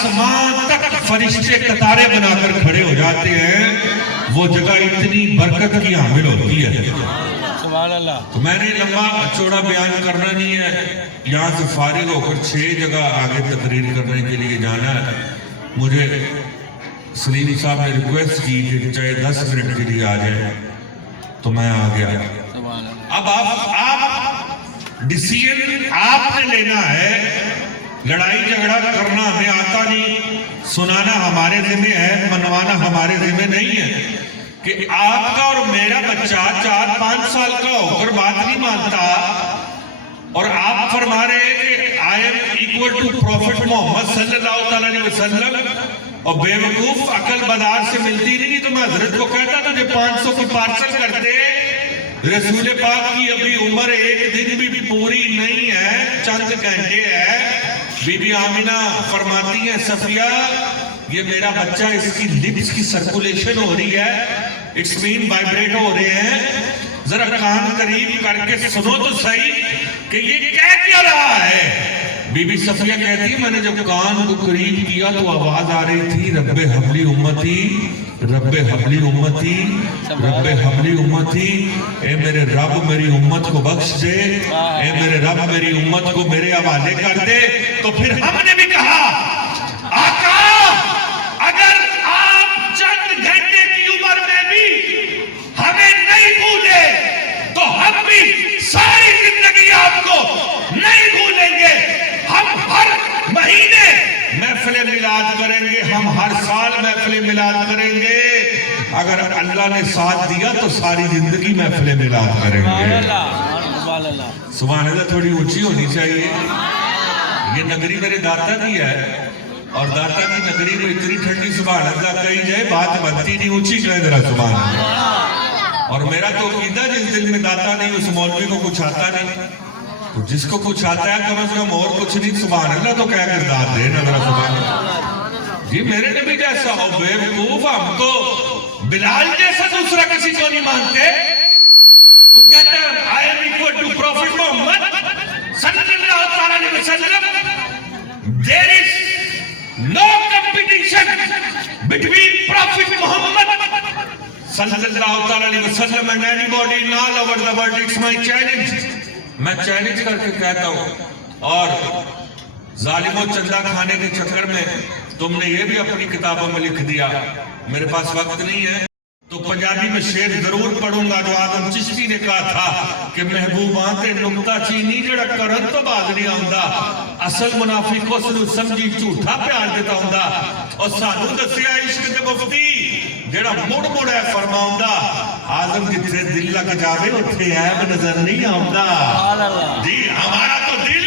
آسمان تک فرشتے قطاریں بنا کر کھڑے ہو جاتے ہیں، وہ جگہ اتنی برکت کی حامل ہوتی ہے۔ سبحان اللہ۔ تو میں نے لمبا چوڑا بیان کرنا نہیں ہے، یہاں سے فارغ ہو کر 6 جگہ آگے تقریر کرنے کے لیے جانا ہے۔ مجھے سلیم صاحب نے ریکویسٹ کی کہ چاہے 10 منٹ کے لیے آ جائے، تو میں آ گیا۔ اب آپ ڈیسیژن آپ نے لینا ہے، لڑائی جھگڑا کرنا ہمیں آتا نہیں، سنانا ہمارے ذمہ ہے، منوانا ہمارے ذمہ نہیں ہے۔ کہ آپ کا اور میرا بچہ 4-5 سال کا ہو کر بات نہیں مانتا، اور آپ فرما رہے ہیں کہ I am equal to Prophet محمد صلی اللہ علیہ وسلم، اور بے وقوف عقل بازار سے ملتی نہیں، تو میں حضرت کو کہتا تجھے 500 کی پارسل کر دے۔ رسول پاک کی ابھی عمر 1 دن بھی پوری نہیں ہے، چند گھنٹے ہے۔ بی بی آمینہ فرماتی ہیں صفیہ یہ میرا بچہ، اس کی لپس کی سرکولیشن ہو رہی ہے، اٹس مین وائبریٹ ہو رہے ہیں، ذرا کان قریب کر کے سنو تو صحیح کہ یہ کہہ کیا رہا ہے۔ بی بی صفیہ کہتی ہے میں نے جب کان کو قریب کیا تو آواز آ رہی تھی رب حبلی امتی، رب حبلی امتی، رب حبلی امتی، اے میرے رب میری امت کو بخش دے، اے میرے رب میری امت کو میرے حوالے کر دے۔ تو پھر ہم نے بھی کہا آقا اگر آپ چند گھنٹے کی عمر میں بھی ہمیں نہیں بھولے تو ہم بھی ساری زندگی آپ کو نہیں بھولیں گے۔ ہم ہر مہینے محفل میلاد کریں گے، ہم ہر سال محفل میلاد کریں گے، اگر اللہ نے ساتھ دیا تو ساری زندگی محفل میلاد کریں گے۔ سبحان اللہ تھوڑی اونچی ہونی چاہیے۔ یہ نگری میرے داتا کی ہے، اور داتا کی نگری میں اتنی ٹھنڈی سبحان اللہ کہی جائے بات بنتی نہیں، اونچی کہیں ذرا سبحان اللہ۔ اور میرا تو عقیدہ جس دل میں داتا نہیں اس مولوی کو کچھ آتا نہیں، تو جس کو کچھ آتا ہے کم از کم اور کچھ نہیں سبحان اللہ تو کہہ کر داد دے نا ذرا سبحان اللہ۔ جی میرے نبی جیسا ہو بے وقوف، ہم تو بلال جیسا دوسرا کسی کو نہیں مانتے۔ تو کہتا ہے I am equal to Prophet محمد صلی اللہ علیہ وسلم، there is no competition between Prophet Muhammad صلی اللہ علیہ وسلم and anybody in all over the world. It's my challenge. میں چیلنج کر کے کہتا ہوں، اور ظالموں چندہ کھانے کے چکر میں تم نے یہ بھی اپنی کتابوں میں لکھ دیا، میرے پاس وقت نہیں ہے تو پنجابی میں شعر ضرور پڑھوں گا جو آدم چشتی نے کہا تھا کہ محبوباں تے نکتہ چینی جڑا کرن تو باز نہیں آندا، اصل منافق اس نو سمجھی جھوٹا پیار دیتا ہوندا، اور سانو دسیا عشق دے مفتی جڑا مڑ مڑ ہے فرماؤندا، آدم جتھے دل لگ جاوے اتھے عیب نظر نہیں آؤندا۔ جی ہمارا تو دل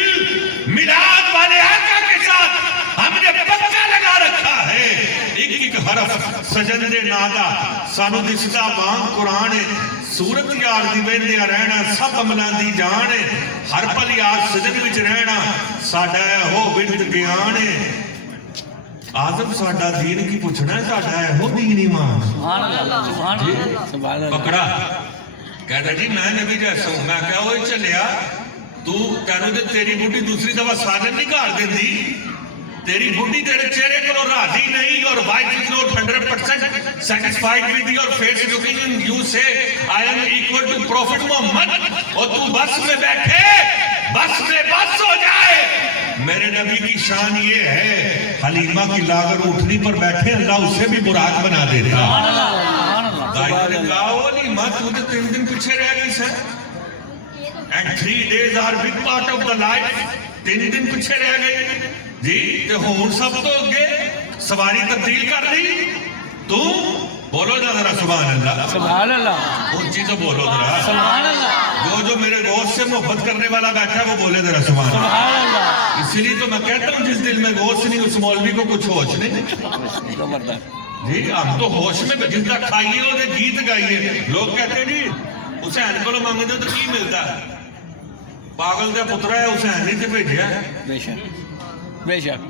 میلاد والے آقا کے ساتھ ہم نے پکا لگا رکھا ہے، ایک ایک حرف سجدے نادا سانو دستا وان قرآن، سورت یار دی ویندیا رہنا سب عملاں دی جان، ہر پل یار سجد وچ رہنا ساڈا ہے ہو ورد گیان۔ آدم ساڈا دین کی پوچھنا ہے ساڈا ہے ہو دین ایمان۔ پکڑا کہتا جی میں نبی جیسا ہوں، میں کہا ہوئے چلیا تو کہنے دے تیری بڑی دوسری دفعہ سالن نہیں کار دیں دی، تیری بڑی تیرے چہرے کو راضی نہیں، اور wife is not 100% satisfied with your face looking and you say I am equal to Prophet Muhammad، اور تو بس میں بیٹھے بس میں بس ہو جائے۔ میرے نبی کی شان یہ ہے حلیمہ کی لاغر اٹھنی پر بیٹھے اللہ اسے بھی براق بنا دیتا۔ دائیوں نے کہا وہ حلیمہ تو 3 دن پیچھے رہ گئی سر، and 3 days are big part of the life، 3 دن پیچھے رہ گئی جی، تے ہون سب تو اگے سواری تبدیل کر دی، تو بولو ذرا سبحان اللہ، سبحان اللہ، اونچی تو بولو ذرا سبحان اللہ، جو میرے غوث سے محبت کرنے والا بیٹھا ہے وہ بولے ذرا سبحان اللہ۔ اسی لیے تو میں کہتا ہوں جس دل میں غوث نہیں اس مولوی کو کچھ ہوش نہیں۔ جی ہم تو ہوش میں جس کا کھائیے اور گیت گائیے، لوگ کہتے ہیں جی حسین کو مانگے تو کی ملتا ہے، پاگل کا پترا ہے حسین نے تے بھیجیا ہے، بے شک بے شک،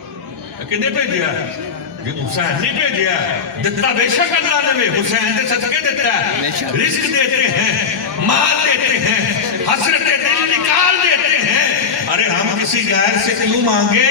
کنے بھیجیا ہے حسین نے بھیجیا ہے، دتا بے شک اللہ نے حسین نے صدقے دیتا ہے، رزق دیتے ہیں، مال دیتے ہیں، حسرت دل نکال دیتے ہیں۔ ارے ہم کسی غیر سے کیوں مانگے،